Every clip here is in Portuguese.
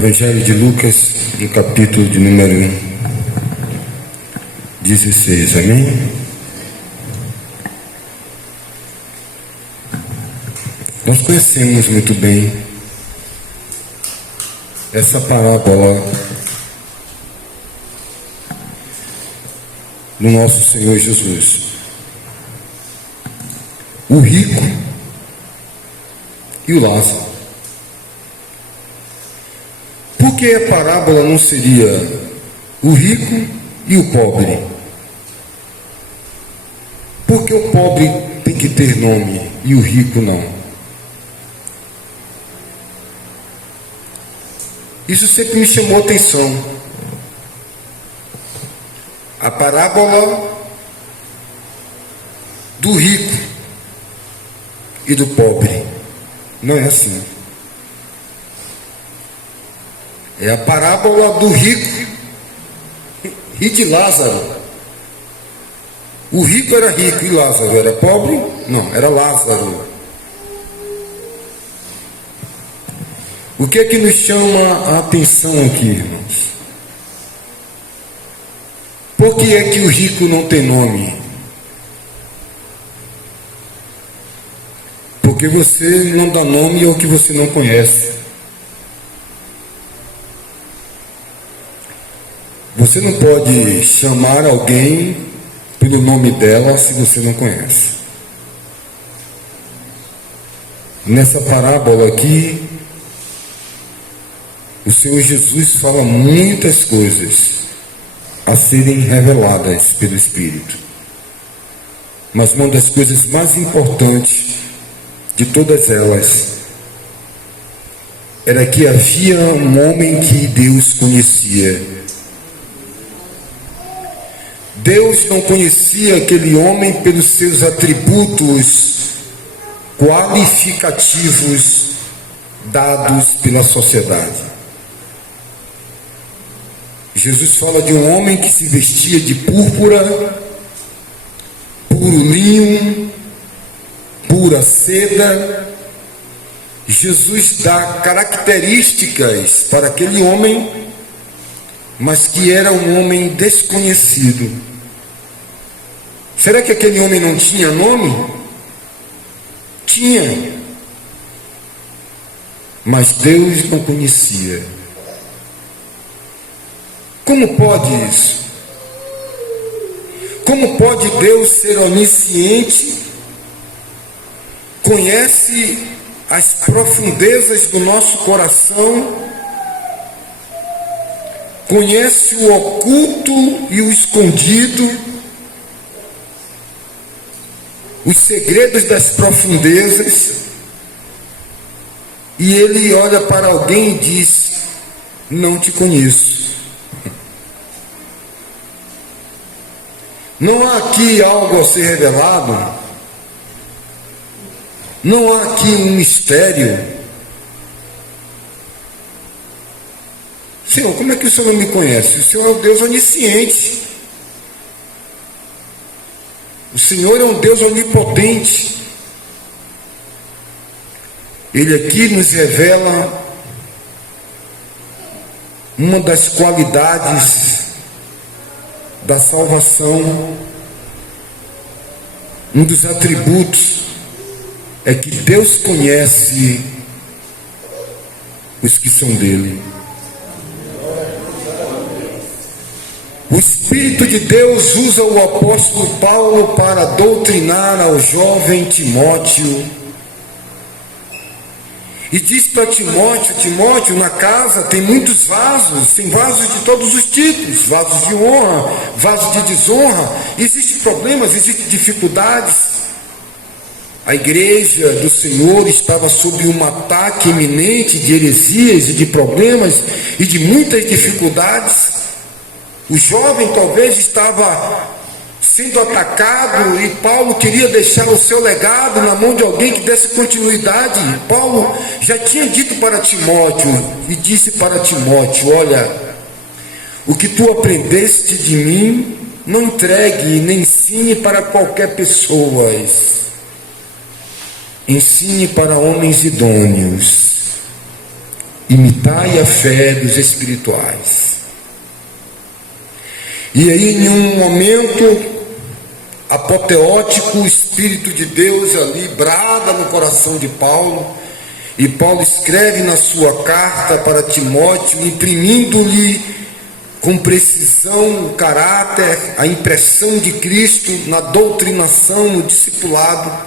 Evangelho de Lucas, no capítulo de número 16, amém? Nós conhecemos muito bem essa parábola do nosso Senhor Jesus. O rico e o Lázaro. Por que a parábola não seria o rico e o pobre? Porque o pobre tem que ter nome e o rico não. Isso sempre me chamou a atenção. A parábola do rico e do pobre não é assim. É a parábola do rico e de Lázaro. O rico era rico e Lázaro era pobre? Não, era Lázaro. O que é que nos chama a atenção aqui, irmãos? Por que é que o rico não tem nome? Porque você não dá nome ao que você não conhece. Você não pode chamar alguém pelo nome dela se você não conhece. Nessa parábola aqui, o Senhor Jesus fala muitas coisas a serem reveladas pelo Espírito. Mas uma das coisas mais importantes de todas elas era que havia um homem que Deus conhecia. Deus não conhecia aquele homem pelos seus atributos qualificativos dados pela sociedade. Jesus fala de um homem que se vestia de púrpura, puro linho, pura seda. Jesus dá características para aquele homem, mas que era um homem desconhecido. Será que aquele homem não tinha nome? Tinha. Mas Deus não conhecia. Como pode isso? Como pode Deus ser onisciente? Conhece as profundezas do nosso coração, conhece o oculto e o escondido, os segredos das profundezas, e Ele olha para alguém e diz: não te conheço. Não há aqui algo a ser revelado, não há aqui um mistério. Senhor, como é que o Senhor não me conhece? O Senhor é um Deus onisciente. O Senhor é um Deus onipotente. Ele aqui nos revela uma das qualidades da salvação. Um dos atributos é que Deus conhece os que são dele. O Espírito de Deus usa o apóstolo Paulo para doutrinar ao jovem Timóteo. E diz para Timóteo: Timóteo, na casa tem muitos vasos, tem vasos de todos os tipos, vasos de honra, vasos de desonra. Existem problemas, existem dificuldades. A igreja do Senhor estava sob um ataque iminente de heresias e de problemas e de muitas dificuldades. O jovem talvez estava sendo atacado e Paulo queria deixar o seu legado na mão de alguém que desse continuidade. Paulo já tinha dito para Timóteo e disse para Timóteo: olha, o que tu aprendeste de mim, não entregue nem ensine para qualquer pessoa. Ensine para homens idôneos. imitai a fé dos espirituais. E aí, em um momento apoteótico, o Espírito de Deus ali brada no coração de Paulo, e Paulo escreve na sua carta para Timóteo, imprimindo-lhe com precisão o caráter, a impressão de Cristo na doutrinação, no discipulado,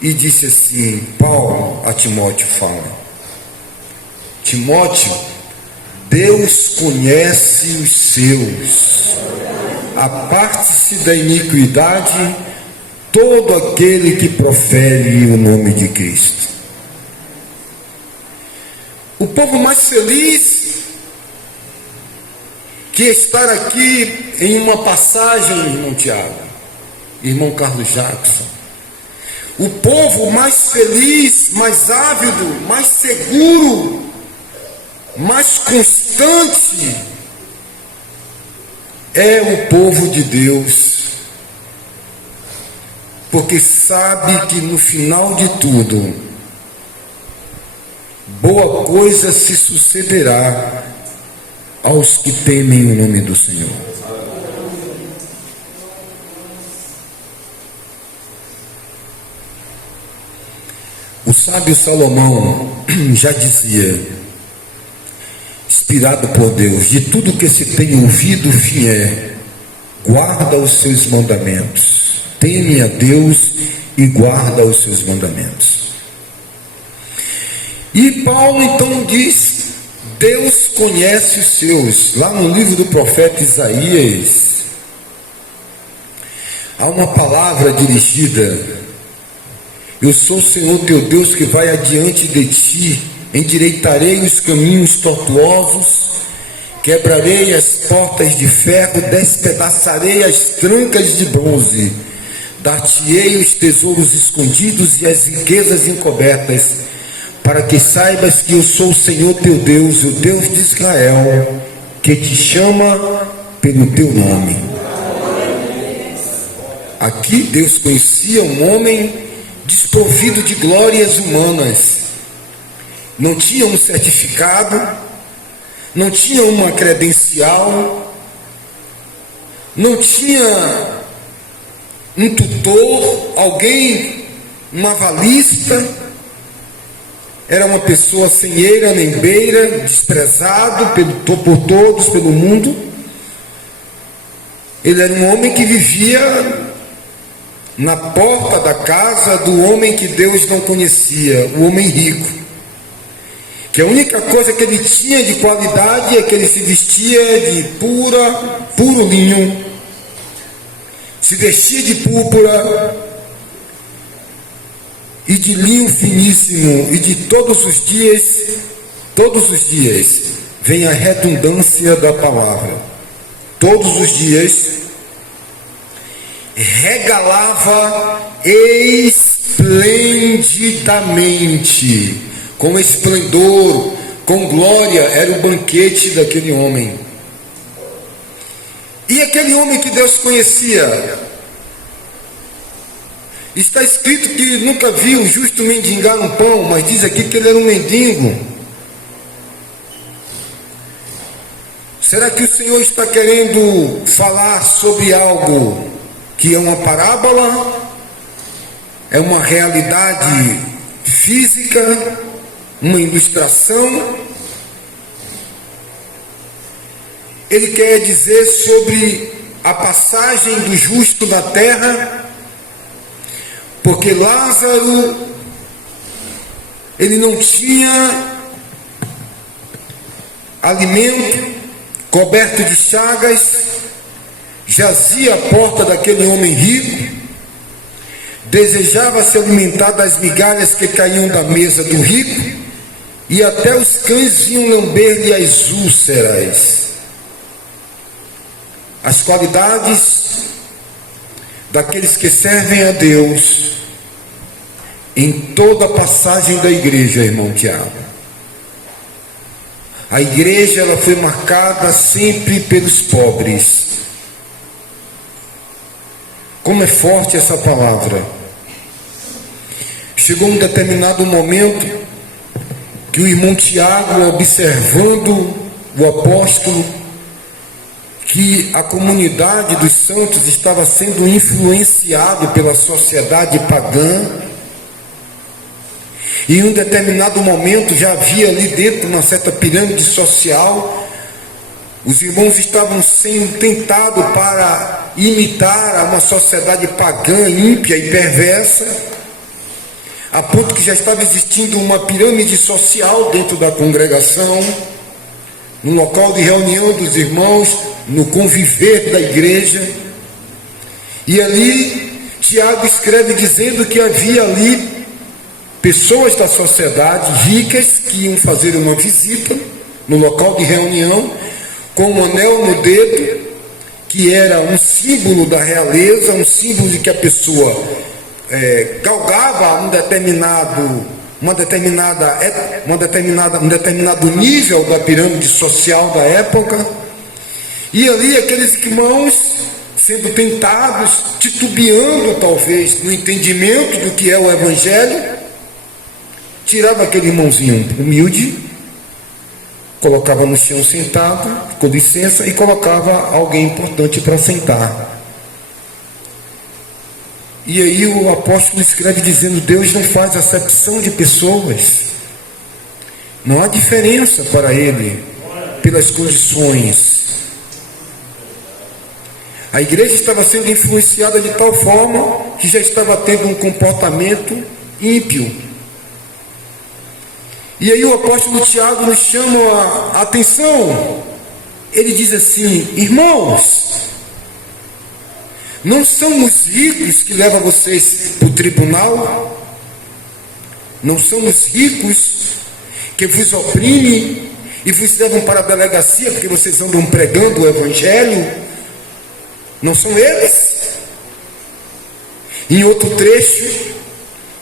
e disse assim: Paulo a Timóteo fala: Timóteo, Deus conhece os seus, aparte-se da iniquidade todo aquele que profere o nome de Cristo. O povo mais feliz que estar aqui em uma passagem, irmão Tiago, irmão Carlos Jackson, o povo mais feliz, mais ávido, mais seguro, mais constante, é o povo de Deus, porque sabe que no final de tudo, boa coisa se sucederá aos que temem o nome do Senhor. O sábio Salomão já dizia, inspirado por Deus: de tudo que se tem ouvido, o fim é: guarda os seus mandamentos, teme a Deus e guarda os seus mandamentos. E Paulo então diz: Deus conhece os seus. Lá no livro do profeta Isaías, há uma palavra dirigida: eu sou o Senhor teu Deus que vai adiante de ti, endireitarei os caminhos tortuosos, quebrarei as portas de ferro, despedaçarei as trancas de bronze, dar-te-ei os tesouros escondidos e as riquezas encobertas, para que saibas que eu sou o Senhor teu Deus, o Deus de Israel, que te chama pelo teu nome. Aqui Deus conhecia um homem desprovido de glórias humanas, não tinha um certificado, não tinha uma credencial, não tinha um tutor, alguém, um avalista. Era uma pessoa sem eira nem beira, desprezado por todos, pelo mundo. Ele era um homem que vivia na porta da casa do homem que Deus não conhecia, o homem rico, que a única coisa que ele tinha de qualidade é que ele se vestia de puro linho, se vestia de púrpura e de linho finíssimo, e de todos os dias, vem a redundância da palavra, todos os dias, regalava esplendidamente, com esplendor, com glória. Era o banquete daquele homem. E aquele homem que Deus conhecia, está escrito que nunca viu o justo mendigar um pão, mas diz aqui que ele era um mendigo. Será que o Senhor está querendo falar sobre algo que é uma parábola, é uma realidade física, uma ilustração? Ele quer dizer sobre a passagem do justo na terra, porque Lázaro, ele não tinha alimento, coberto de chagas, jazia à porta daquele homem rico, desejava se alimentar das migalhas que caíam da mesa do rico, e até os cães vinham lamber-lhe as úlceras. As qualidades daqueles que servem a Deus em toda a passagem da igreja, irmão Tiago. A igreja, ela foi marcada sempre pelos pobres. Como é forte essa palavra. Chegou um determinado momento que o irmão Tiago, observando o apóstolo, que a comunidade dos santos estava sendo influenciada pela sociedade pagã, e em um determinado momento já havia ali dentro uma certa pirâmide social. Os irmãos estavam sendo tentados para imitar uma sociedade pagã, ímpia e perversa, a ponto que já estava existindo uma pirâmide social dentro da congregação, no local de reunião dos irmãos, no conviver da igreja. E ali Tiago escreve dizendo que havia ali pessoas da sociedade ricas que iam fazer uma visita no local de reunião, com um anel no dedo, que era um símbolo da realeza, um símbolo de que a pessoa galgava um determinado nível da pirâmide social da época. E ali aqueles irmãos sendo tentados, titubeando talvez no entendimento do que é o evangelho, tirava aquele irmãozinho humilde, colocava no chão sentado, com licença, e colocava alguém importante para sentar. E aí o apóstolo escreve dizendo: Deus não faz acepção de pessoas, não há diferença para ele pelas condições. A igreja estava sendo influenciada de tal forma que já estava tendo um comportamento ímpio. E aí o apóstolo Tiago nos chama a atenção. Ele diz assim: irmãos, não são os ricos que levam vocês para o tribunal? Não são os ricos que vos oprimem e vos levam para a delegacia porque vocês andam pregando o evangelho? Não são eles? Em outro trecho,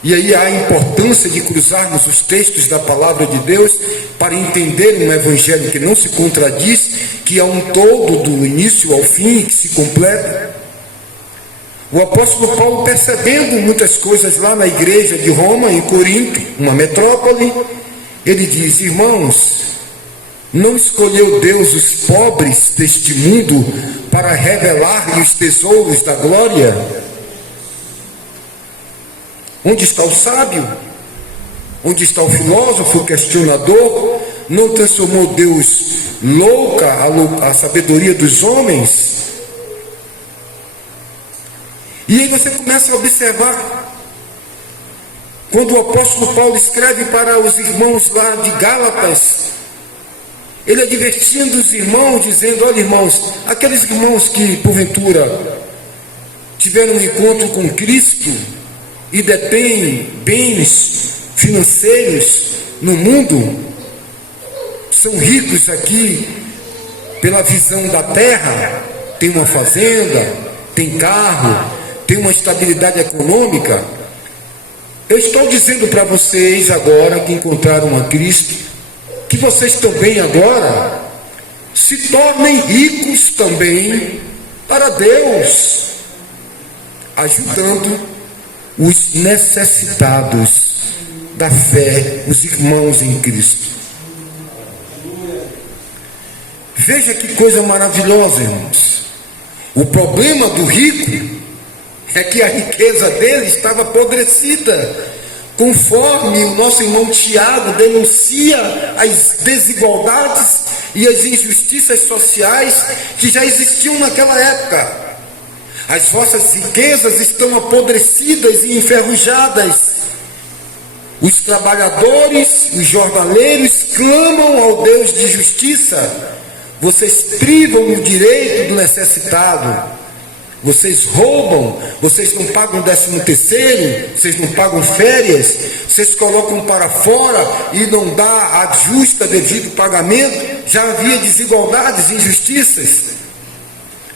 e aí há a importância de cruzarmos os textos da palavra de Deus para entender um evangelho que não se contradiz, que é um todo do início ao fim, que se completa. O apóstolo Paulo, percebendo muitas coisas lá na igreja de Roma, em Corinto, uma metrópole, ele diz: irmãos, não escolheu Deus os pobres deste mundo para revelar-lhe os tesouros da glória? Onde está o sábio? Onde está o filósofo, o questionador? Não transformou Deus louca a sabedoria dos homens? E aí você começa a observar, quando o apóstolo Paulo escreve para os irmãos lá de Gálatas, ele advertindo os irmãos, dizendo: olha, irmãos, aqueles irmãos que porventura tiveram um encontro com Cristo e detêm bens financeiros no mundo, são ricos aqui pela visão da terra, tem uma fazenda, tem carro, tem uma estabilidade econômica. Eu estou dizendo para vocês agora que encontraram a Cristo, que vocês também agora se tornem ricos também para Deus, ajudando os necessitados da fé, os irmãos em Cristo. Veja que coisa maravilhosa, irmãos. O problema do rico é que a riqueza dele estava apodrecida, conforme o nosso irmão Tiago denuncia as desigualdades e as injustiças sociais que já existiam naquela época. As vossas riquezas estão apodrecidas e enferrujadas. Os trabalhadores, os jornaleiros clamam ao Deus de justiça. Vocês privam o direito do necessitado. Vocês roubam, vocês não pagam 13º, vocês não pagam férias, vocês colocam para fora e não dá a justa devido pagamento. Já havia desigualdades e injustiças.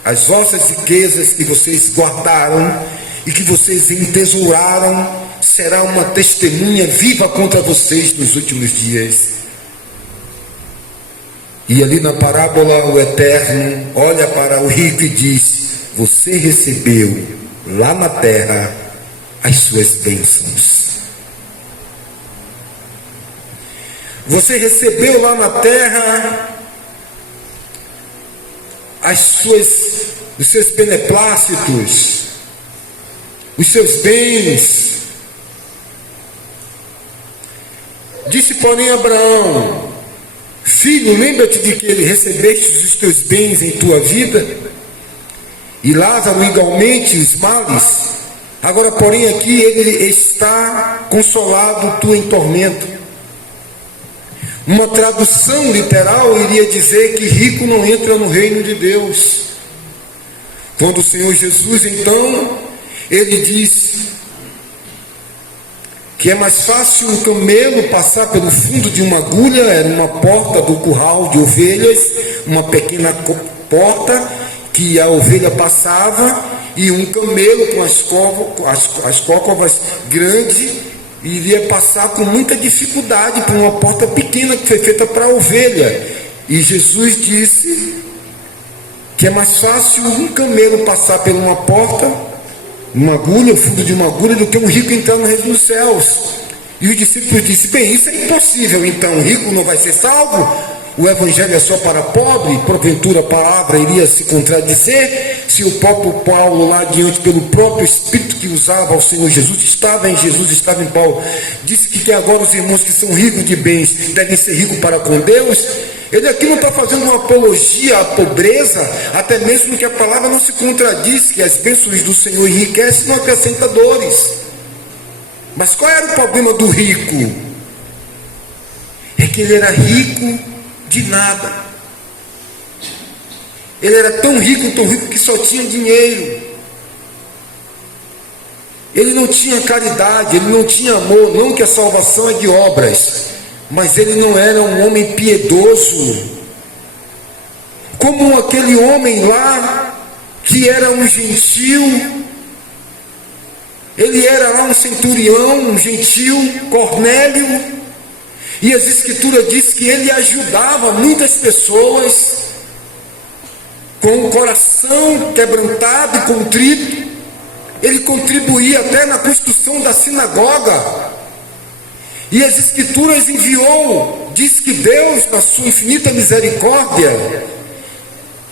As vossas riquezas que vocês guardaram e que vocês entesouraram será uma testemunha viva contra vocês nos últimos dias. E ali na parábola o Eterno olha para o rico e diz: você recebeu lá na terra as suas bênçãos. Você recebeu lá na terra os seus beneplácitos, os seus bens. Disse, porém, Abraão: filho, lembra-te de que ele recebeste os teus bens em tua vida, e Lázaro igualmente os males. Agora, porém, aqui ele está consolado, tu em tormento. Uma tradução literal iria dizer que rico não entra no reino de Deus. Quando o Senhor Jesus, então, ele diz que é mais fácil um camelo passar pelo fundo de uma agulha, era uma porta do curral de ovelhas, uma pequena porta que a ovelha passava, e um camelo com as cócovas grandes iria passar com muita dificuldade por uma porta pequena que foi feita para a ovelha. E Jesus disse que é mais fácil um camelo passar por uma porta, uma agulha, o fundo de uma agulha, do que um rico entrar no reino dos céus. E os discípulos disseram: bem, isso é impossível, então o rico não vai ser salvo? O evangelho é só para pobre? Porventura a palavra iria se contradizer? Se o próprio Paulo, lá adiante, pelo próprio Espírito que usava ao Senhor Jesus, estava em Jesus, estava em Paulo, disse que agora os irmãos que são ricos de bens devem ser ricos para com Deus. Ele aqui não está fazendo uma apologia à pobreza, até mesmo que a palavra não se contradiz, que as bênçãos do Senhor enriquecem e não acrescenta dores. Mas qual era o problema do rico? É que ele era rico de nada. Ele era tão rico que só tinha dinheiro. Ele não tinha caridade, ele não tinha amor. Não que a salvação é de obras, mas ele não era um homem piedoso, como aquele homem lá que era um gentil. Ele era lá um centurião, um gentil, Cornélio. E as escrituras dizem que ele ajudava muitas pessoas com o coração quebrantado e contrito. Ele contribuía até na construção da sinagoga. E as escrituras diz que Deus, na sua infinita misericórdia,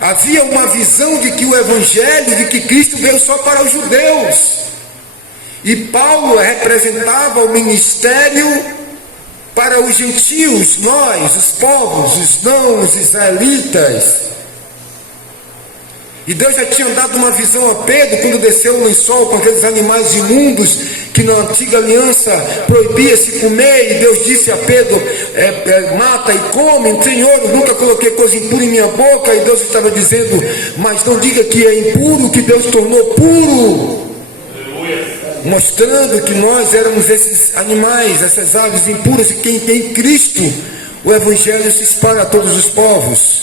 havia uma visão de que o evangelho, de que Cristo veio só para os judeus. E Paulo representava o ministério para os gentios, nós, os povos, os não, os israelitas. E Deus já tinha dado uma visão a Pedro quando desceu o lençol com aqueles animais imundos que na antiga aliança proibia-se comer, e Deus disse a Pedro: mata e come. Senhor, eu nunca coloquei coisa impura em minha boca. E Deus estava dizendo: mas não diga que é impuro, que Deus tornou puro, mostrando que nós éramos esses animais, essas aves impuras, e quem tem Cristo, o evangelho se espalha a todos os povos.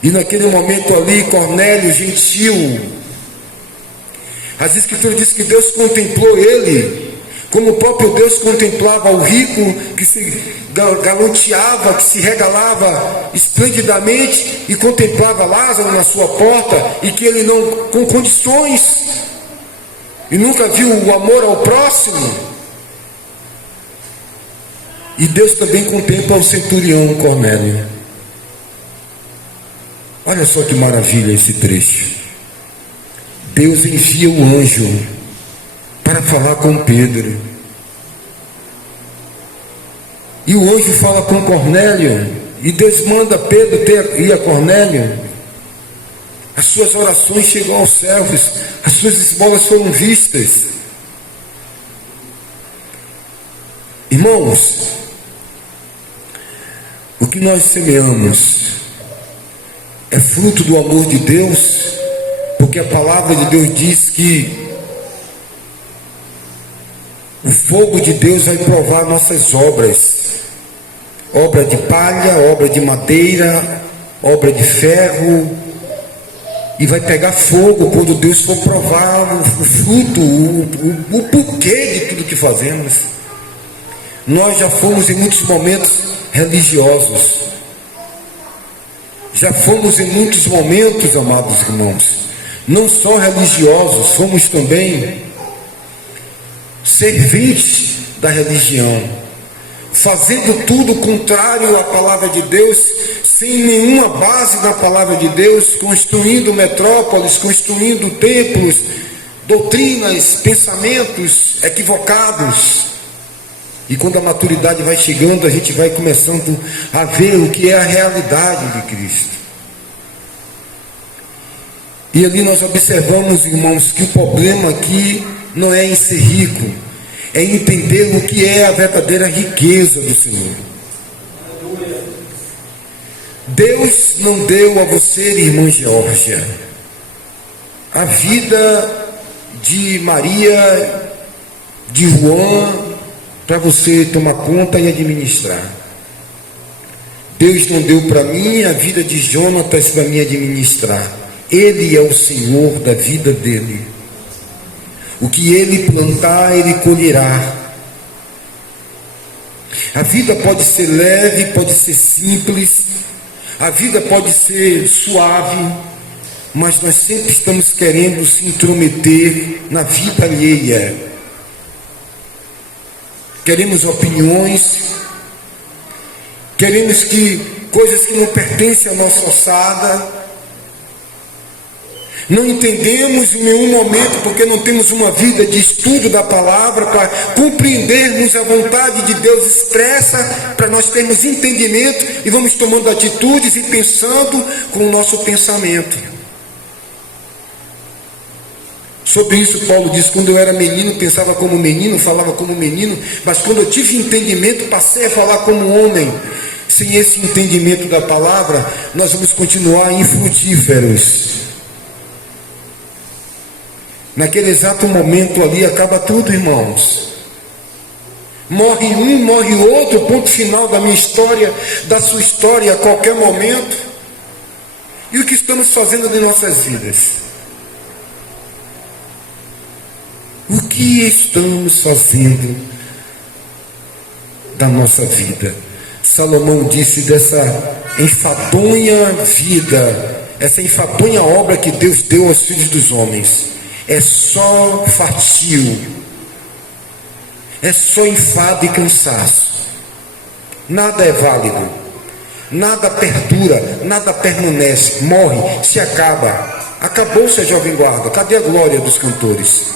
E naquele momento ali, Cornélio, gentil, as escrituras dizem que Deus contemplou ele, como o próprio Deus contemplava o rico que se galanteava, que se regalava esplendidamente, e contemplava Lázaro na sua porta, e que ele não, com condições, e nunca viu o amor ao próximo. E Deus também contempla o centurião Cornélio. Olha só que maravilha esse trecho. Deus envia um anjo para falar com Pedro. E o anjo fala com Cornélio, e Deus manda Pedro ir a Cornélio. As suas orações chegam aos céus, as suas esmolas foram vistas. Irmãos, o que nós semeamos é fruto do amor de Deus, porque a palavra de Deus diz que o fogo de Deus vai provar nossas obras, obra de palha, obra de madeira, obra de ferro, e vai pegar fogo quando Deus for provar o fruto, o porquê de tudo que fazemos. Nós já fomos em muitos momentos religiosos, já fomos em muitos momentos, amados irmãos, não só religiosos, fomos também serventes da religião, fazendo tudo contrário à palavra de Deus, sem nenhuma base na palavra de Deus, construindo metrópoles, construindo templos, doutrinas, pensamentos equivocados. E quando a maturidade vai chegando, a gente vai começando a ver o que é a realidade de Cristo. E ali nós observamos, irmãos, que o problema aqui não é em ser rico, é entender o que é a verdadeira riqueza do Senhor. Deus não deu a você, irmã Geórgia, a vida de Maria, de João, para você tomar conta e administrar. Deus não deu para mim a vida de Jonatas para mim administrar. Ele é o Senhor da vida dele. O que ele plantar, ele colherá. A vida pode ser leve, pode ser simples, a vida pode ser suave, mas nós sempre estamos querendo se intrometer na vida alheia. Queremos opiniões, queremos que coisas que não pertencem à nossa ossada. Não entendemos em nenhum momento, porque não temos uma vida de estudo da palavra para compreendermos a vontade de Deus expressa, para nós termos entendimento e vamos tomando atitudes e pensando com o nosso pensamento. Sobre isso Paulo diz: quando eu era menino pensava como menino, falava como menino, mas quando eu tive entendimento passei a falar como homem. Sem esse entendimento da palavra nós vamos continuar infrutíferos. Naquele exato momento ali acaba tudo, irmãos. Morre um, morre outro, ponto final da minha história, da sua história a qualquer momento. E o que estamos fazendo de nossas vidas? O que estamos fazendo da nossa vida? Salomão disse dessa enfadonha vida, essa enfadonha obra que Deus deu aos filhos dos homens. É só fastio, é só enfado e cansaço. Nada é válido, nada perdura, nada permanece, morre, se acaba. Acabou-se a Jovem Guarda, cadê a glória dos cantores?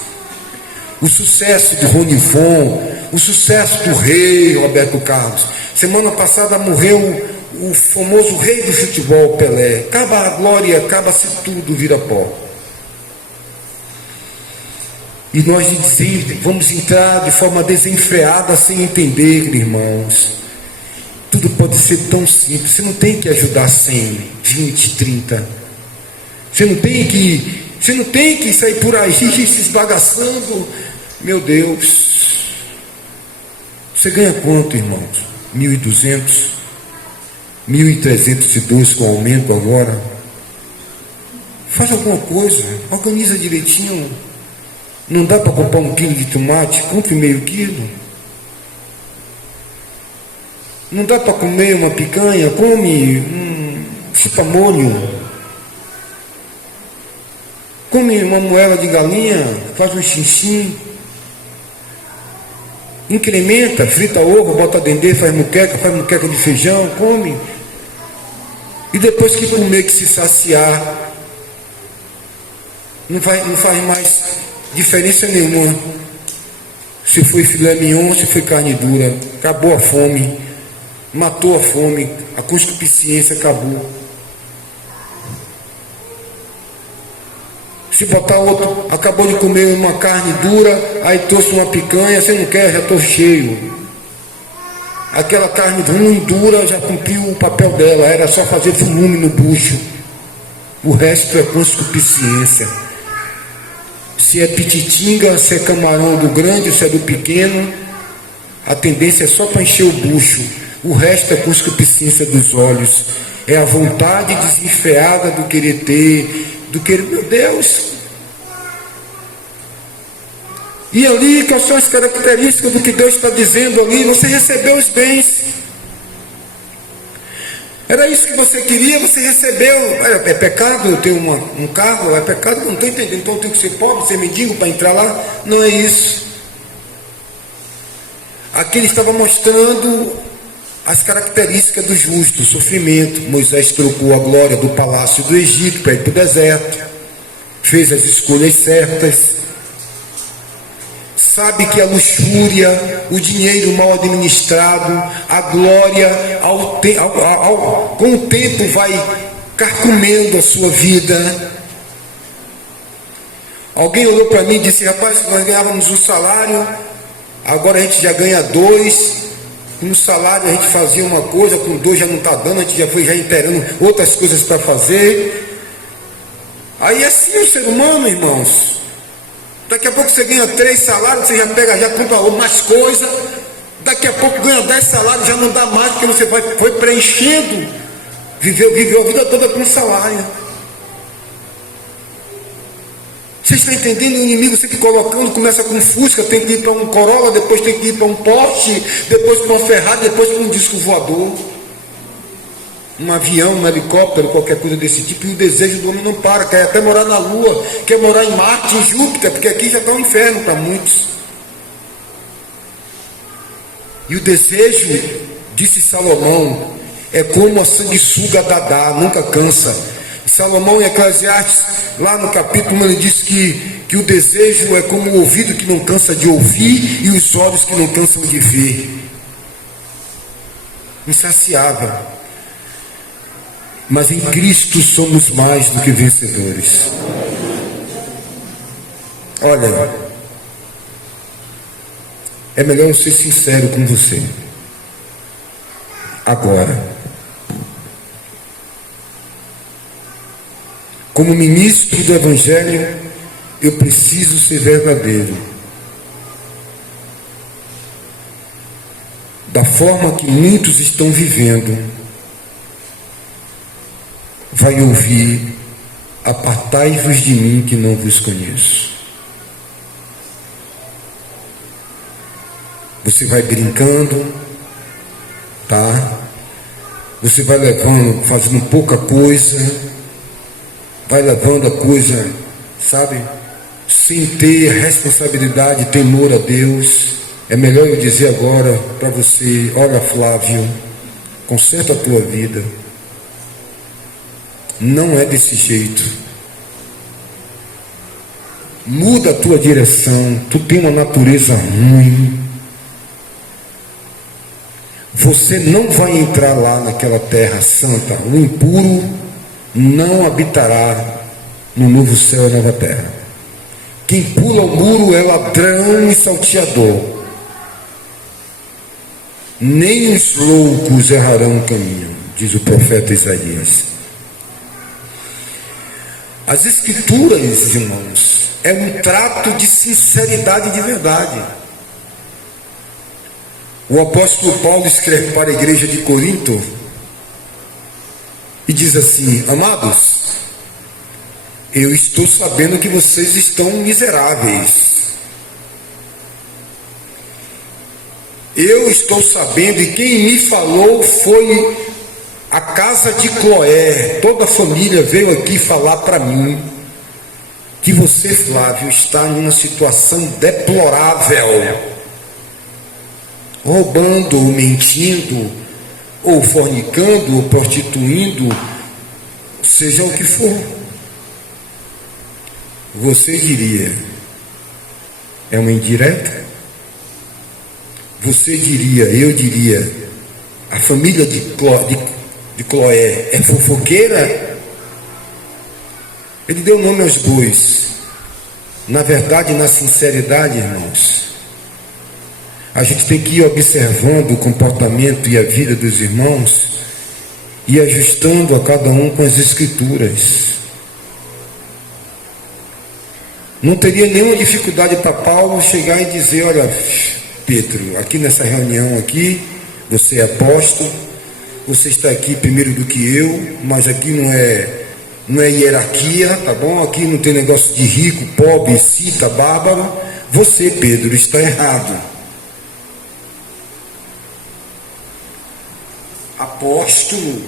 O sucesso do Ronivon, o sucesso do rei Roberto Carlos. Semana passada morreu o famoso rei do futebol, Pelé. Acaba a glória, acaba-se tudo, vira pó. E nós vamos entrar de forma desenfreada, sem entender, irmãos. Tudo pode ser tão simples. Você não tem que ajudar 100, 20, 30. Você não tem que sair por aí se esbagaçando. Meu Deus. Você ganha quanto, irmãos? 1.200? 1.302 com aumento agora? Faz alguma coisa. Organiza direitinho. Não dá para comprar 1 quilo de tomate? Compre meio quilo. Não dá para comer uma picanha? Come um chupa-molho. Come uma moela de galinha, faz um chinchim. Incrementa, frita ovo, bota dendê, faz muqueca de feijão, come. E depois que comer, que se saciar, não faz mais diferença nenhuma. Se foi filé mignon, se foi carne dura, acabou a fome, matou a fome, a concupiscência acabou. Se botar outro, acabou de comer uma carne dura, aí trouxe uma picanha, você não quer, já estou cheio. Aquela carne ruim, dura, já cumpriu o papel dela, era só fazer volume no bucho. O resto é concupiscência. Se é pititinga, se é camarão do grande, se é do pequeno, a tendência é só para encher o bucho. O resto é concupiscência dos olhos. É a vontade desenfreada do querer ter, do querer, meu Deus. E ali, quais são as características do que Deus está dizendo ali? Você recebeu os bens. Era isso que você queria, você recebeu. É pecado eu ter um carro? É pecado? Eu não estou entendendo. Então eu tenho que ser pobre, ser mendigo para entrar lá? Não é isso. Aqui ele estava mostrando as características do justo, o sofrimento. Moisés trocou a glória do palácio do Egito para ir para o deserto, fez as escolhas certas, sabe que a luxúria, o dinheiro mal administrado, a glória, com o tempo vai carcomendo a sua vida. Alguém olhou para mim e disse: rapaz, nós ganhávamos um salário, agora a gente já ganha 2. No salário a gente fazia uma coisa, com 2 já não está dando, a gente já foi inteirando outras coisas para fazer. Aí é assim o ser humano, irmãos. Daqui a pouco você ganha 3 salários, você já pega, já compra mais coisa. Daqui a pouco ganha 10 salários, já não dá mais, porque você foi preenchendo. Viveu a vida toda com salário. Você está entendendo? O inimigo sempre colocando, começa com um Fusca, tem que ir para um Corolla, depois tem que ir para um Porsche, depois para um Ferrari, depois para um disco voador, um avião, um helicóptero, qualquer coisa desse tipo. E o desejo do homem não para, quer até morar na Lua, quer morar em Marte, em Júpiter, porque aqui já está um inferno para muitos. E o desejo, disse Salomão, é como a sanguessuga Dadá, nunca cansa. Salomão em Eclesiastes, lá no capítulo 1, ele diz que o desejo é como o ouvido que não cansa de ouvir e os olhos que não cansam de ver. Insaciável. Mas em Cristo somos mais do que vencedores. Olha, é melhor eu ser sincero com você. Agora, como ministro do Evangelho, eu preciso ser verdadeiro. Da forma que muitos estão vivendo, vai ouvir: apartai-vos de mim que não vos conheço. Você vai brincando, tá? Você vai levando, fazendo pouca coisa, vai levando a coisa, sabe, sem ter responsabilidade, temor a Deus. É melhor eu dizer agora para você: olha, Flávio, conserta a tua vida. Não é desse jeito. Muda a tua direção. Tu tem uma natureza ruim. Você não vai entrar lá naquela terra santa. O impuro não habitará no novo céu e nova terra. Quem pula o muro é ladrão e salteador. Nem os loucos errarão o caminho, diz o profeta Isaías. As Escrituras, irmãos, é um trato de sinceridade e de verdade. O apóstolo Paulo escreve para a igreja de Corinto e diz assim: amados, eu estou sabendo que vocês estão miseráveis. Eu estou sabendo, e quem me falou foi a casa de Cloé. Toda a família veio aqui falar para mim que você, Flávio, está em uma situação deplorável, roubando ou mentindo, ou fornicando, ou prostituindo, seja o que for. Você diria: é uma indireta? Você diria, eu diria: a família de Cloé é fofoqueira? Ele deu nome aos bois. Na verdade, na sinceridade, irmãos, a gente tem que ir observando o comportamento e a vida dos irmãos e ajustando a cada um com as Escrituras. Não teria nenhuma dificuldade para Paulo chegar e dizer: olha, Pedro, aqui nessa reunião aqui, você é apóstolo, você está aqui primeiro do que eu, mas aqui não é hierarquia, tá bom? Aqui não tem negócio de rico, pobre, cita, bárbaro. Você, Pedro, está errado. Apóstolo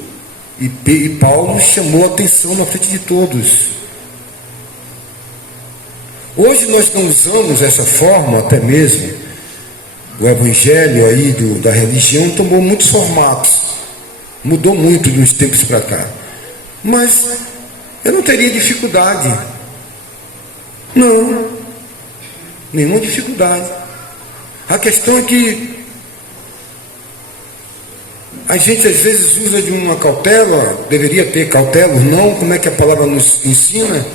e Paulo chamou a atenção na frente de todos. Hoje nós não usamos essa forma até mesmo O evangelho aí da religião tomou muitos formatos, mudou muito de uns tempos para cá. Mas eu não teria dificuldade. Não, nenhuma dificuldade. A questão é que a gente às vezes usa de uma cautela, deveria ter cautela, não, como é que a palavra nos ensina,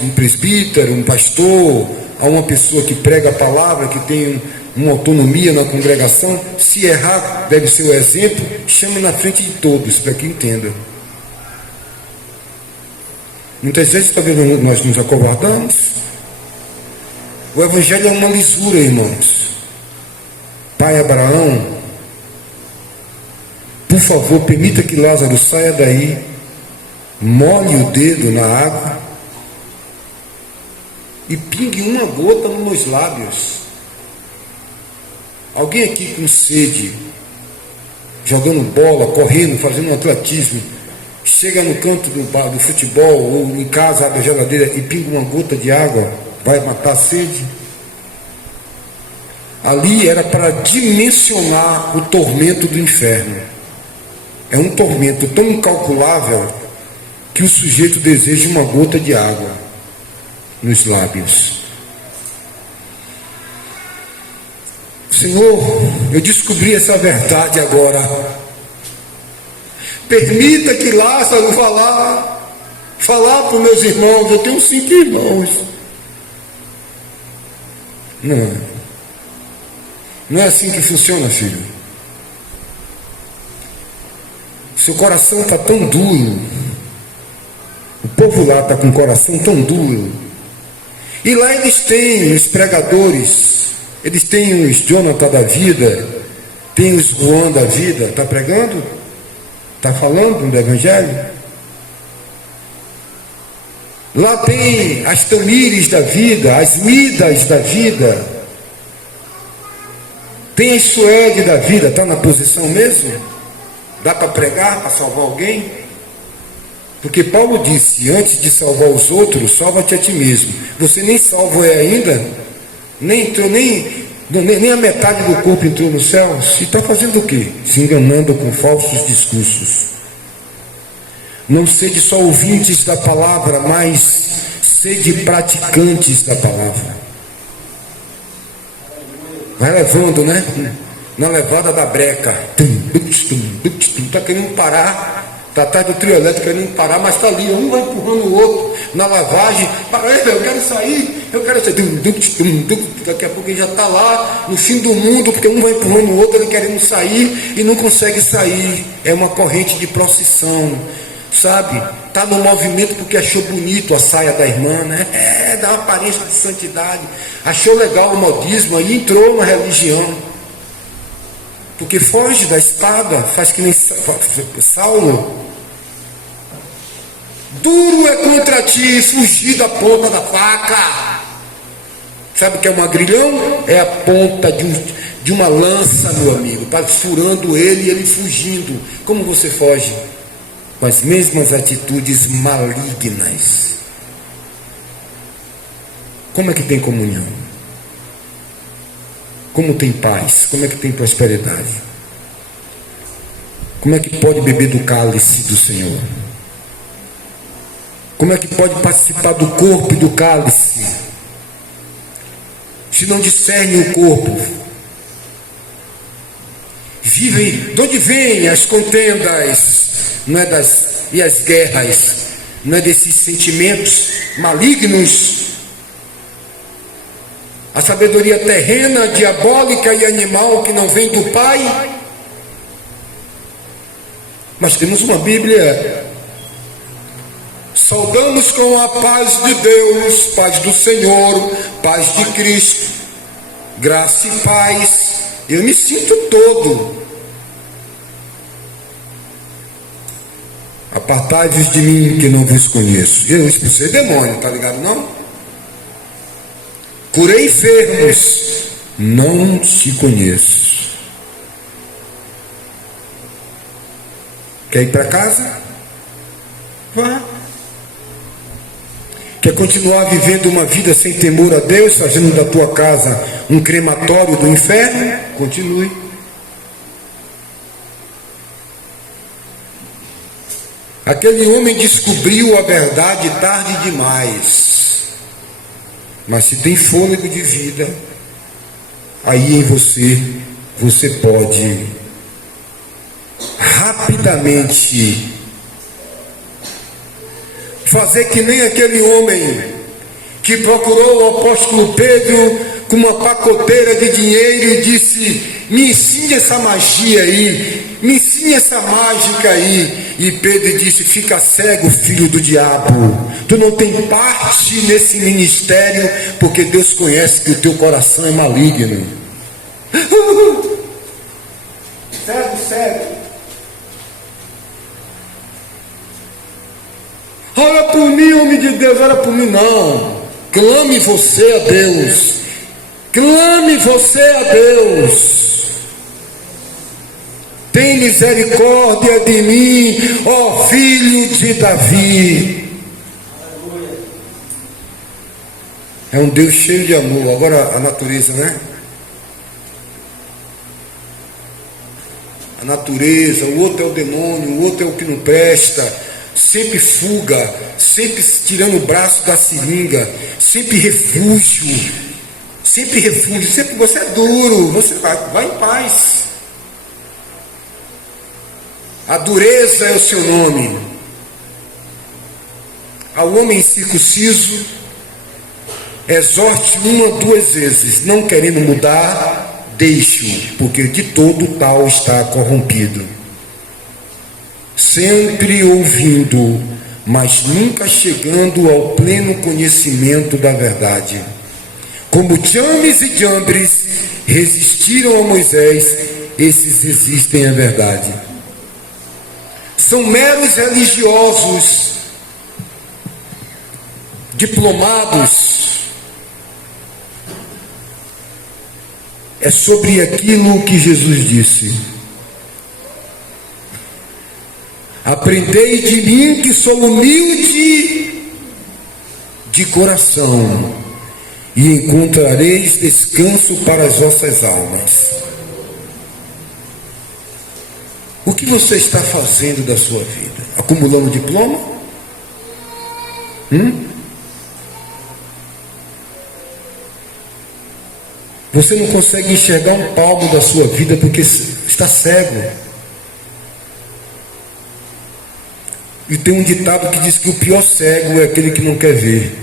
um presbítero, um pastor, a uma pessoa que prega a palavra, que tem uma autonomia na congregação, se errar, deve ser o exemplo, chame na frente de todos, para que entenda. Muitas vezes, talvez nós nos acovardamos. O evangelho é uma lisura, irmãos. Pai Abraão, por favor, permita que Lázaro saia daí, molhe o dedo na água e pingue uma gota nos meus lábios. Alguém aqui com sede, jogando bola, correndo, fazendo um atletismo, chega no canto do futebol ou em casa, abre a geladeira e pinga uma gota de água, vai matar a sede? Ali era para dimensionar o tormento do inferno. É um tormento tão incalculável que o sujeito deseja uma gota de água nos lábios. Senhor, eu descobri essa verdade agora. Permita que Lázaro vá lá falar para os meus irmãos. Eu tenho 5 irmãos. Não é assim que funciona, filho. Seu coração está tão duro. O povo lá está com o coração tão duro. E lá eles têm os pregadores. Eles têm os Jonathan da vida. Tem os Juan da vida. Está pregando? Está falando do evangelho? Lá tem as Tamires da vida. As Midas da vida. Tem as Suede da vida. Está na posição mesmo? Dá para pregar, para salvar alguém? Porque Paulo disse, antes de salvar os outros, salva-te a ti mesmo. Você nem salvo é ainda, nem entrou, nem a metade do corpo entrou no céu. Se está fazendo o quê? Se enganando com falsos discursos. Não sede só ouvintes da palavra, mas sede praticantes da palavra. Vai levando, né? Na levada da breca. Está querendo parar. Está atrás do trio elétrico querendo parar, mas está ali. Um vai empurrando o outro. Na lavagem. Para aí, eu quero sair. Eu quero sair. Daqui a pouco ele já está lá no fim do mundo, porque um vai empurrando o outro, ele querendo sair e não consegue sair. É uma corrente de procissão. Sabe? Está no movimento porque achou bonito a saia da irmã, né? Dá uma aparência de santidade. Achou legal o modismo e entrou na religião. Porque foge da espada, faz que nem Saulo. Duro é contra ti fugir da ponta da faca. Sabe o que é um agrilhão? É a ponta de uma lança, meu amigo, furando ele e ele fugindo. Como você foge? Com as mesmas atitudes malignas. Como é que tem comunhão? Como tem paz? Como é que tem prosperidade? Como é que pode beber do cálice do Senhor? Como é que pode participar do corpo e do cálice? Se não discerne o corpo. Vivem, de onde vêm as contendas, não é e as guerras, não é desses sentimentos malignos? A sabedoria terrena, diabólica e animal que não vem do Pai. Mas temos uma Bíblia. Saudamos com a paz de Deus, paz do Senhor, paz de Cristo, graça e paz. Eu me sinto todo. Apartai-vos de mim que não vos conheço. Eu expulsei demônio, tá ligado não? Curei enfermos, não te conheço. Quer ir para casa? Vá. Quer continuar vivendo uma vida sem temor a Deus, fazendo da tua casa um crematório do inferno? Continue. Aquele homem descobriu a verdade tarde demais. Mas se tem fôlego de vida, aí em você pode rapidamente fazer que nem aquele homem que procurou o apóstolo Pedro com uma pacoteira de dinheiro e disse: me ensine essa magia aí, me ensine essa mágica aí. E Pedro disse: fica cego, filho do diabo, tu não tem parte nesse ministério, porque Deus conhece que o teu coração é maligno. Cego. Ora por mim, homem de Deus, ora por mim não. Clame você a Deus. Clame você a Deus. Tem misericórdia de mim, ó filho de Davi. É um Deus cheio de amor. Agora a natureza, né? A natureza, o outro é o demônio, o outro é o que não presta. Sempre fuga, sempre tirando o braço da seringa, sempre refúgio, sempre você é duro, você vai em paz. A dureza é o seu nome. Ao homem incircunciso, exorte 1 ou 2 vezes, não querendo mudar, deixe-o, porque de todo tal está corrompido. Sempre ouvindo, mas nunca chegando ao pleno conhecimento da verdade. Como James e Jambres resistiram a Moisés, esses resistem à verdade. São meros religiosos, diplomados. É sobre aquilo que Jesus disse: aprendei de mim, que sou humilde de coração, e encontrareis descanso para as vossas almas. O que você está fazendo da sua vida? Acumulando diploma? Você não consegue enxergar um palmo da sua vida porque está cego. E tem um ditado que diz que o pior cego é aquele que não quer ver.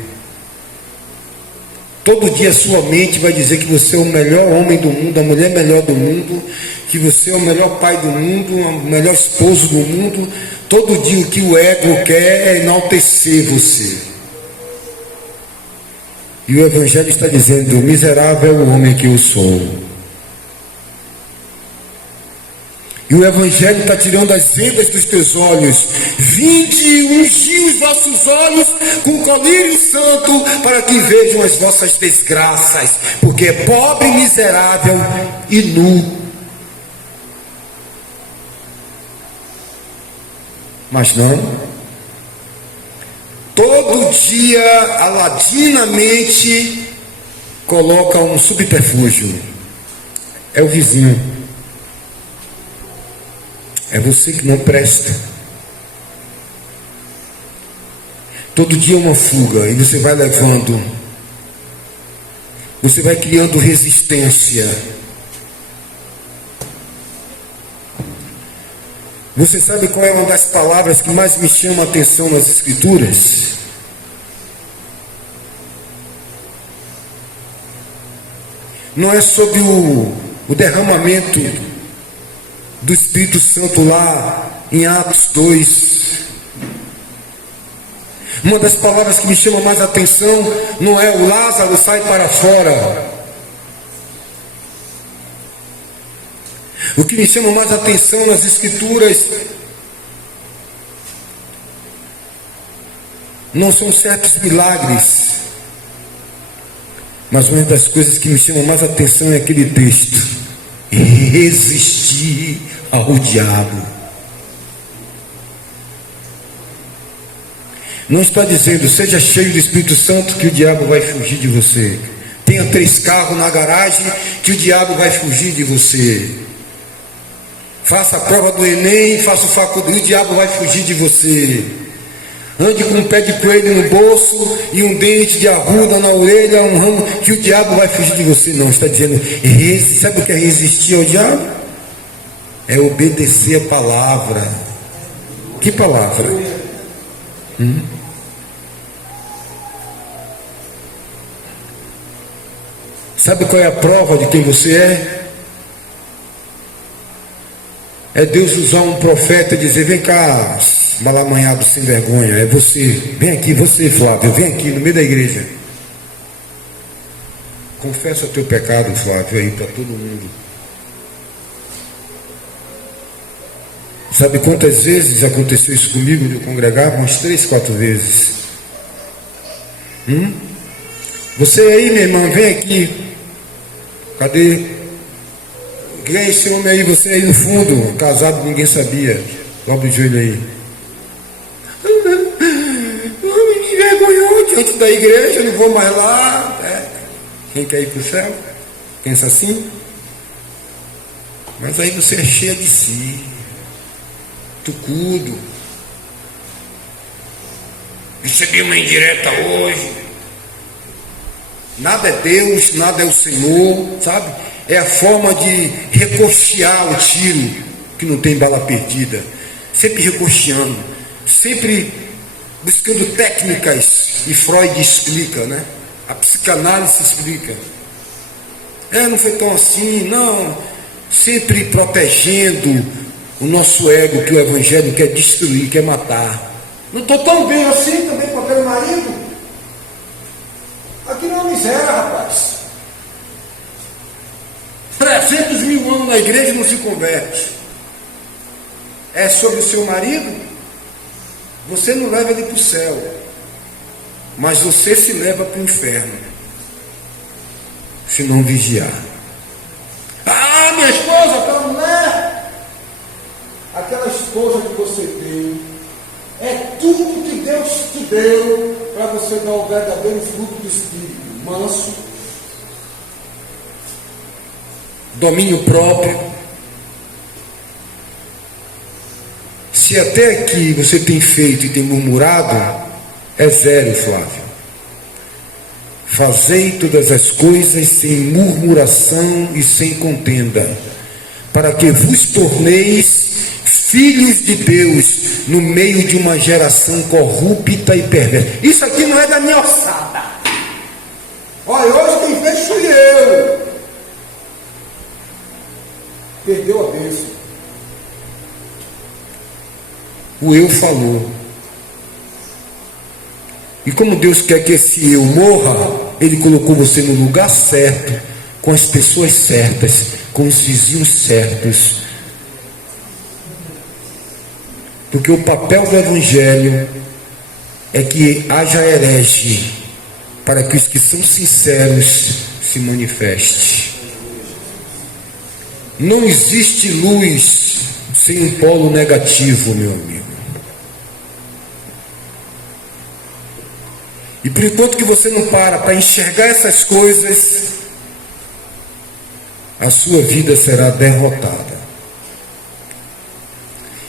Todo dia a sua mente vai dizer que você é o melhor homem do mundo, a mulher melhor do mundo, que você é o melhor pai do mundo, o melhor esposo do mundo. Todo dia o que o ego quer é enaltecer você. E o Evangelho está dizendo: miserável é o homem que eu sou. E o Evangelho está tirando as vendas dos teus olhos. Vinde, ungi os vossos olhos com colírio santo, para que vejam as vossas desgraças, porque é pobre, miserável e nu. Mas não. Todo dia, aladinamente, coloca um subterfúgio. É o vizinho. É você que não presta. Todo dia uma fuga, e você vai levando. Você vai criando resistência. Você sabe qual é uma das palavras que mais me chama a atenção nas Escrituras? Não é sobre o derramamento do Espírito Santo lá em Atos 2. Uma das palavras que me chama mais atenção não é o Lázaro sai para fora. O que me chama mais atenção nas Escrituras não são certos milagres, mas uma das coisas que me chama mais atenção é aquele texto: resistir ao diabo. Não está dizendo seja cheio do Espírito Santo que o diabo vai fugir de você. tenha 3 carros na garagem, que o diabo vai fugir de você. Faça a prova do Enem, faça o faculdade, e o diabo vai fugir de você. Ande com um pé de coelho no bolso e um dente de arruda na orelha, um ramo, que o diabo vai fugir de você. Não, está dizendo, sabe o que é resistir ao diabo? É obedecer a palavra. Que palavra? Sabe qual é a prova de quem você é? É Deus usar um profeta e dizer, vem cá, malamanhado sem vergonha, é você, vem aqui, você Flávio, vem aqui no meio da igreja. Confessa o teu pecado, Flávio, aí para todo mundo. Sabe quantas vezes aconteceu isso comigo de eu congregar? Umas 3, 4 vezes. Você aí, minha irmã, vem aqui. Cadê? Quem é esse homem aí? Você aí no fundo, casado, ninguém sabia. Dobra o joelho aí. Me envergonhou diante da igreja, não vou mais lá. Quem quer ir para o céu? Pensa assim? Mas aí você é cheia de si, tucudo. Recebi uma indireta hoje. Nada é Deus, nada é o Senhor, sabe? É a forma de recochear o tiro, que não tem bala perdida. Sempre recocheando, sempre buscando técnicas, e Freud explica, né? A psicanálise explica. Não foi tão assim, não. Sempre protegendo o nosso ego, que o evangelho quer destruir, quer matar. Não estou tão bem assim também com aquele marido. Aqui não é uma miséria, rapaz. 300 mil anos na igreja não se converte. É sobre o seu marido? Você não leva ele para o céu, mas você se leva para o inferno, se não vigiar. Minha esposa, aquela mulher, aquela esposa que você tem, é tudo que Deus te deu para você dar o verdadeiro fruto do Espírito, manso, domínio próprio. Se até aqui você tem feito e tem murmurado, é 0, Flávio. Fazei todas as coisas sem murmuração e sem contenda, para que vos torneis filhos de Deus no meio de uma geração corrupta e perversa. Isso aqui não é da minha ossada. Olha, hoje quem fez fui eu. Perdeu a bênção. O eu falou. E como Deus quer que esse eu morra, Ele colocou você no lugar certo, com as pessoas certas, com os vizinhos certos. Porque o papel do Evangelho é que haja herege, para que os que são sinceros se manifestem. Não existe luz sem um polo negativo, meu amigo. E por enquanto que você não para enxergar essas coisas, a sua vida será derrotada.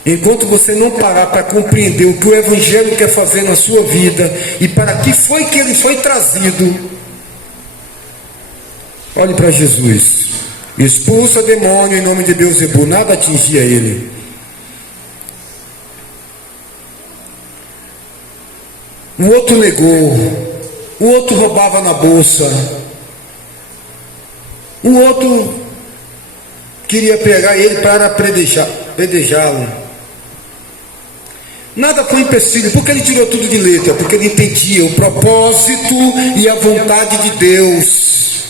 Enquanto você não parar para compreender o que o Evangelho quer fazer na sua vida e para que foi que ele foi trazido, olhe para Jesus. Expulsa demônio em nome de Beelzebul, nada atingia ele. O outro negou, o outro roubava na bolsa, o outro queria pegar ele para apedrejá-lo. Nada foi empecilho, porque ele tirou tudo de letra, porque ele entendia o propósito e a vontade de Deus.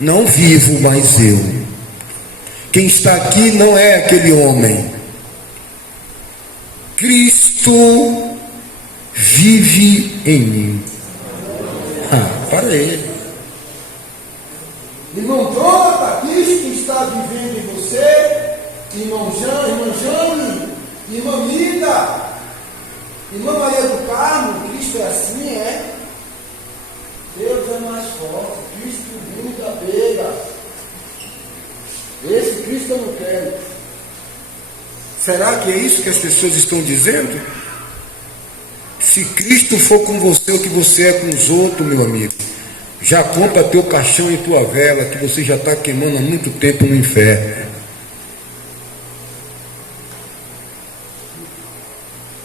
Não vivo mais eu. Quem está aqui não é aquele homem. Cristo vive em mim. Para aí. Irmão Jonathan, Cristo está vivendo em você. Irmão Jane, irmã Mida, irmã Maria do Carmo, Cristo é assim, é. Deus é é mais forte. Cristo gruda, pega. Esse Cristo eu não quero. Será que é isso que as pessoas estão dizendo? Se Cristo for com você o que você é com os outros, meu amigo, já compra teu caixão e tua vela, que você já está queimando há muito tempo no inferno.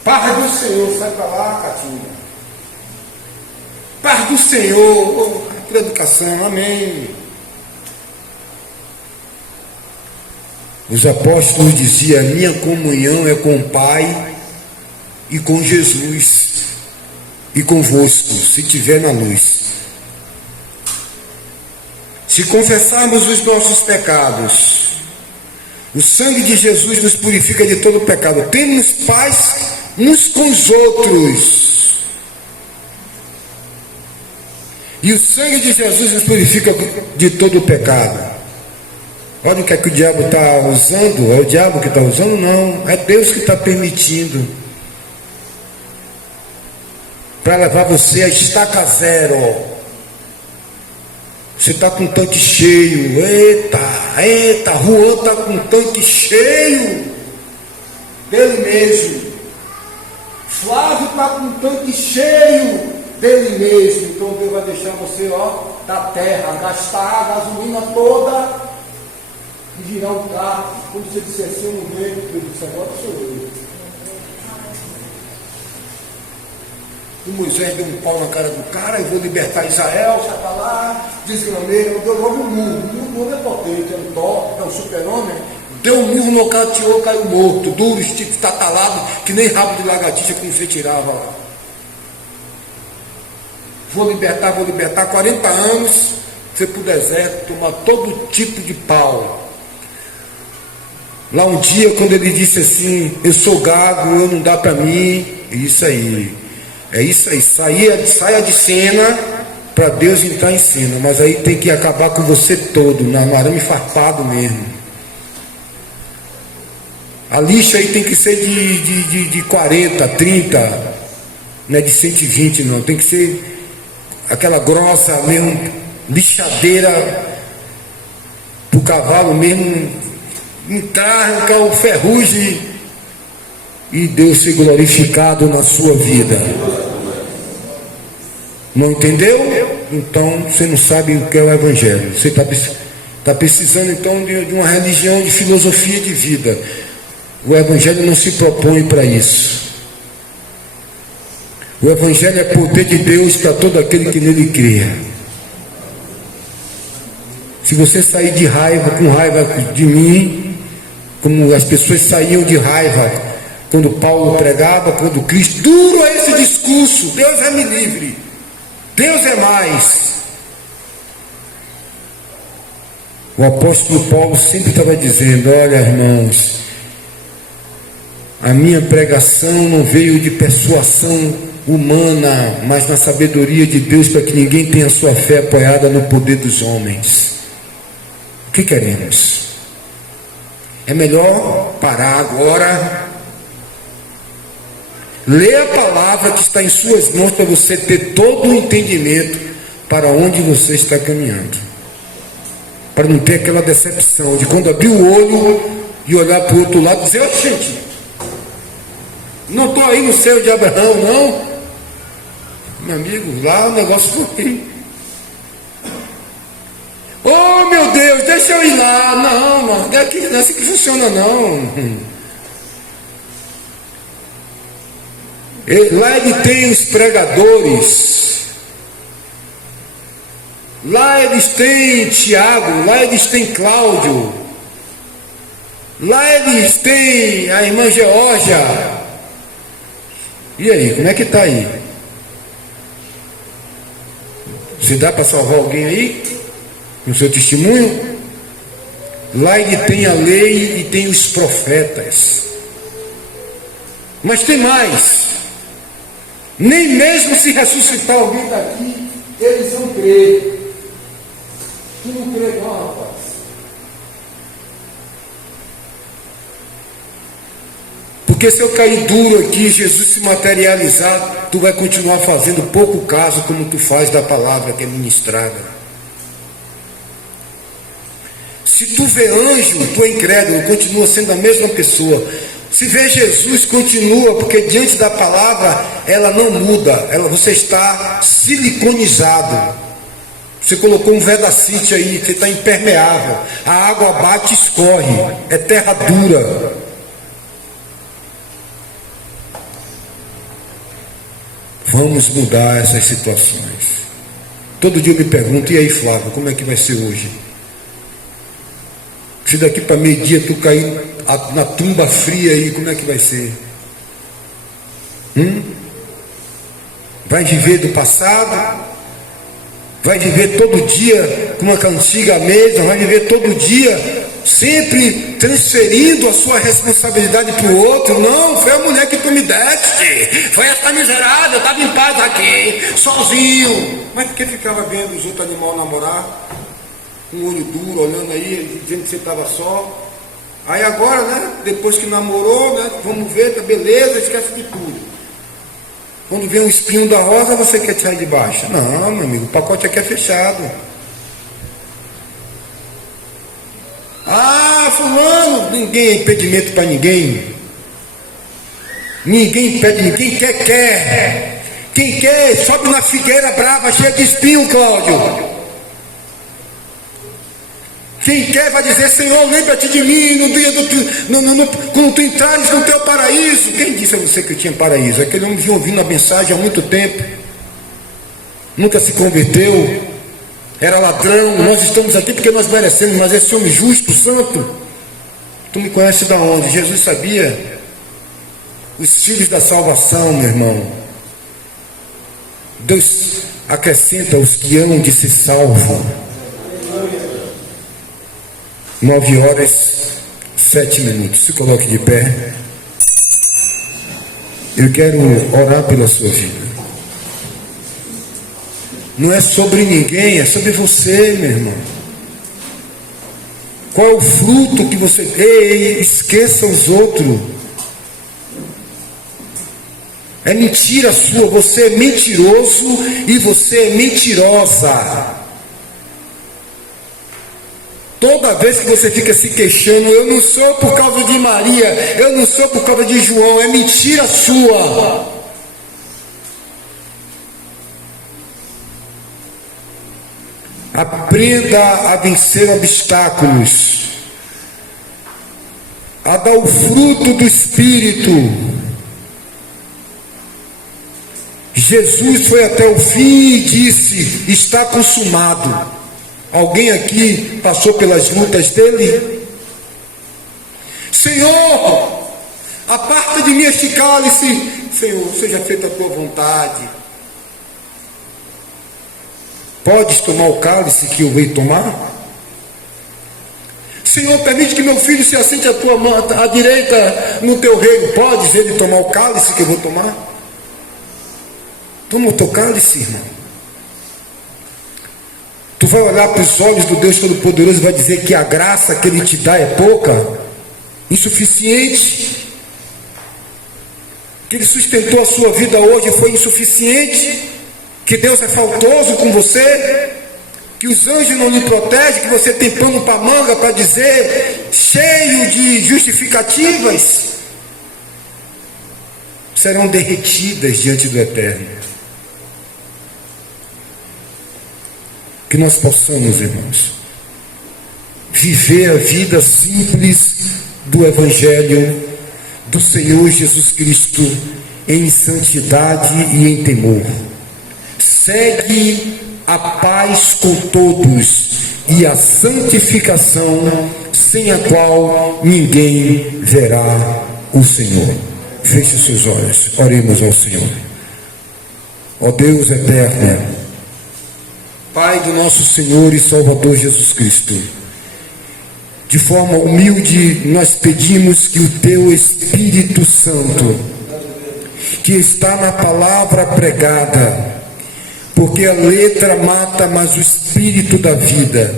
Paz do Senhor, sai para lá, Catinha. Paz do Senhor, por educação, amém. Os apóstolos diziam: a minha comunhão é com o Pai e com Jesus e convosco, se tiver na luz. Se confessarmos os nossos pecados, o sangue de Jesus nos purifica de todo pecado. Temos paz uns com os outros, e o sangue de Jesus nos purifica de todo pecado. Olha o que é que o diabo está usando. É o diabo que está usando? Não, é Deus que está permitindo, para levar você a estaca zero. Você está com o tanque cheio. Eita, Juan está com o tanque cheio dele mesmo. Flávio está com o tanque cheio dele mesmo. Então Deus vai deixar você, da terra, gastar a gasolina toda e virar um carro. Quando você disser assim, eu não vejo, Deus disse: agora sou eu. O Moisés deu um pau na cara do cara: eu vou libertar Israel, sai para lá, desgrameiro, deu logo um murro. O murro é potente, é um top, é um super-homem. Deu um murro, nocauteou, caiu morto, duro, esticado, tatalado, que nem rabo de lagartixa que você tirava lá. Vou libertar, 40 anos, foi para o deserto, tomar todo tipo de pau. Lá um dia, quando ele disse assim: eu sou gago, eu não dá para mim, isso aí. É isso aí, saia de cena para Deus entrar em cena, mas aí tem que acabar com você todo, no arame farpado mesmo. A lixa aí tem que ser de 40, 30, não é de 120 não, tem que ser aquela grossa mesmo, lixadeira pro cavalo mesmo entrar, arrancar o ferrugem e Deus ser glorificado na sua vida. Não entendeu? Então você não sabe o que é o Evangelho. Você está precisando então de uma religião, de filosofia de vida. O Evangelho não se propõe para isso. O Evangelho é poder de Deus para todo aquele que nele crê. Se você sair de raiva, com raiva de mim, como as pessoas saíam de raiva quando Paulo pregava, quando Cristo, duro é esse discurso: Deus é me livre, Deus é mais. O apóstolo Paulo sempre estava dizendo: olha, irmãos, a minha pregação não veio de persuasão humana, mas na sabedoria de Deus, para que ninguém tenha sua fé apoiada no poder dos homens. O que queremos? É melhor parar agora, lê a palavra que está em suas mãos, para você ter todo o entendimento para onde você está caminhando, para não ter aquela decepção de quando abrir o olho e olhar para o outro lado e dizer: ô gente, não estou aí no seio de Abraão não, meu amigo, lá o negócio foi. Oh meu Deus, deixa eu ir lá. Não é assim que funciona não. Lá ele tem os pregadores, lá eles têm Tiago, lá eles têm Cláudio, lá eles têm a irmã Geórgia. E aí, como é que está aí? Se dá para salvar alguém aí no seu testemunho? Lá ele tem a lei e tem os profetas, mas tem mais. Nem mesmo se ressuscitar alguém daqui, eles vão crer. Tu não crê não, rapaz. Porque Porque se eu cair duro aqui, Jesus se materializar, tu vai continuar fazendo pouco caso como tu faz da palavra que é ministrada. Se tu vê anjo, tu é incrédulo, continua sendo a mesma pessoa. Se vê Jesus, continua, porque diante da palavra, ela não muda, você está siliconizado. Você colocou um vedacite aí, você está impermeável. A água bate e escorre, é terra dura. Vamos mudar essas situações. Todo dia eu me pergunto, e aí, Flávio, como é que vai ser hoje? Se daqui para meio-dia tu cair na tumba fria aí, como é que vai ser? Vai viver do passado? Vai viver todo dia com uma cantiga mesma? Vai viver todo dia sempre transferindo a sua responsabilidade para o outro? Não, foi a mulher que tu me deste, foi essa miserável, eu estava em paz aqui, sozinho. Mas por que ficava vendo os outros animais namorar? Com o olho duro, olhando aí, dizendo que você estava só. Aí agora, né, depois que namorou, né, vamos ver, tá beleza, esquece de tudo. Quando vem um espinho da rosa, você quer sair de baixo. Não, meu amigo, o pacote aqui é fechado. Ah, fulano, ninguém é impedimento para ninguém. Ninguém impede, ninguém quer. Quem quer, sobe na figueira brava, cheia de espinho, Cláudio. Quem quer vai dizer, Senhor, lembra-te de mim no dia quando tu entrares no teu paraíso. Quem disse a você que eu tinha paraíso? Aquele homem vinha ouvindo a mensagem há muito tempo, nunca se converteu, era ladrão. Nós estamos aqui porque nós merecemos, mas esse homem justo, santo, tu me conheces da onde? Jesus sabia os filhos da salvação, meu irmão. Deus acrescenta os que hão de ser salvos. 9h07. Se coloque de pé. Eu quero orar pela sua vida. Não é sobre ninguém, é sobre você, meu irmão. Qual é o fruto que você... Ei, esqueça os outros. É mentira sua, você é mentiroso e você é mentirosa. Toda vez que você fica se queixando, eu não sou por causa de Maria, eu não sou por causa de João, é mentira sua. Aprenda a vencer obstáculos, a dar o fruto do Espírito. Jesus foi até o fim e disse: está consumado. Alguém aqui passou pelas lutas dele? Senhor, aparta de mim este cálice. Senhor, seja feita a tua vontade. Podes tomar o cálice que eu venho tomar? Senhor, permite que meu filho se assente à tua mão, à direita no teu reino. Podes ele tomar o cálice que eu vou tomar? Toma o teu cálice, irmão. Tu vai olhar para os olhos do Deus Todo-Poderoso e vai dizer que a graça que Ele te dá é pouca, insuficiente, que Ele sustentou a sua vida hoje foi insuficiente, que Deus é faltoso com você, que os anjos não lhe protegem, que você tem pano para manga para dizer, cheio de justificativas, serão derretidas diante do Eterno. Que nós possamos, irmãos, viver a vida simples do Evangelho do Senhor Jesus Cristo em santidade e em temor. Segue a paz com todos e a santificação, sem a qual ninguém verá o Senhor. Feche os seus olhos, oremos ao Senhor. Ó Deus eterno, Pai do nosso Senhor e Salvador Jesus Cristo, de forma humilde nós pedimos que o Teu Espírito Santo, que está na palavra pregada, porque a letra mata, mas o Espírito da vida,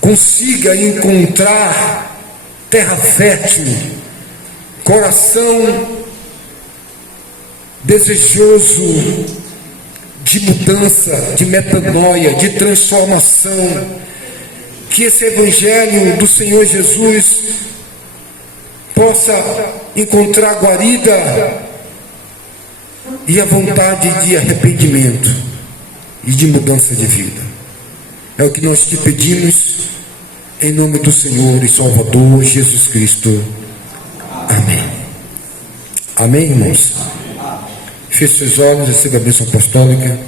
consiga encontrar terra fértil, coração desejoso de mudança, de metanoia, de transformação, que esse Evangelho do Senhor Jesus possa encontrar guarida e a vontade de arrependimento e de mudança de vida. É o que nós te pedimos, em nome do Senhor e Salvador Jesus Cristo. Amém. Amém, irmãos? Feche seus olhos, receba a bênção apostólica.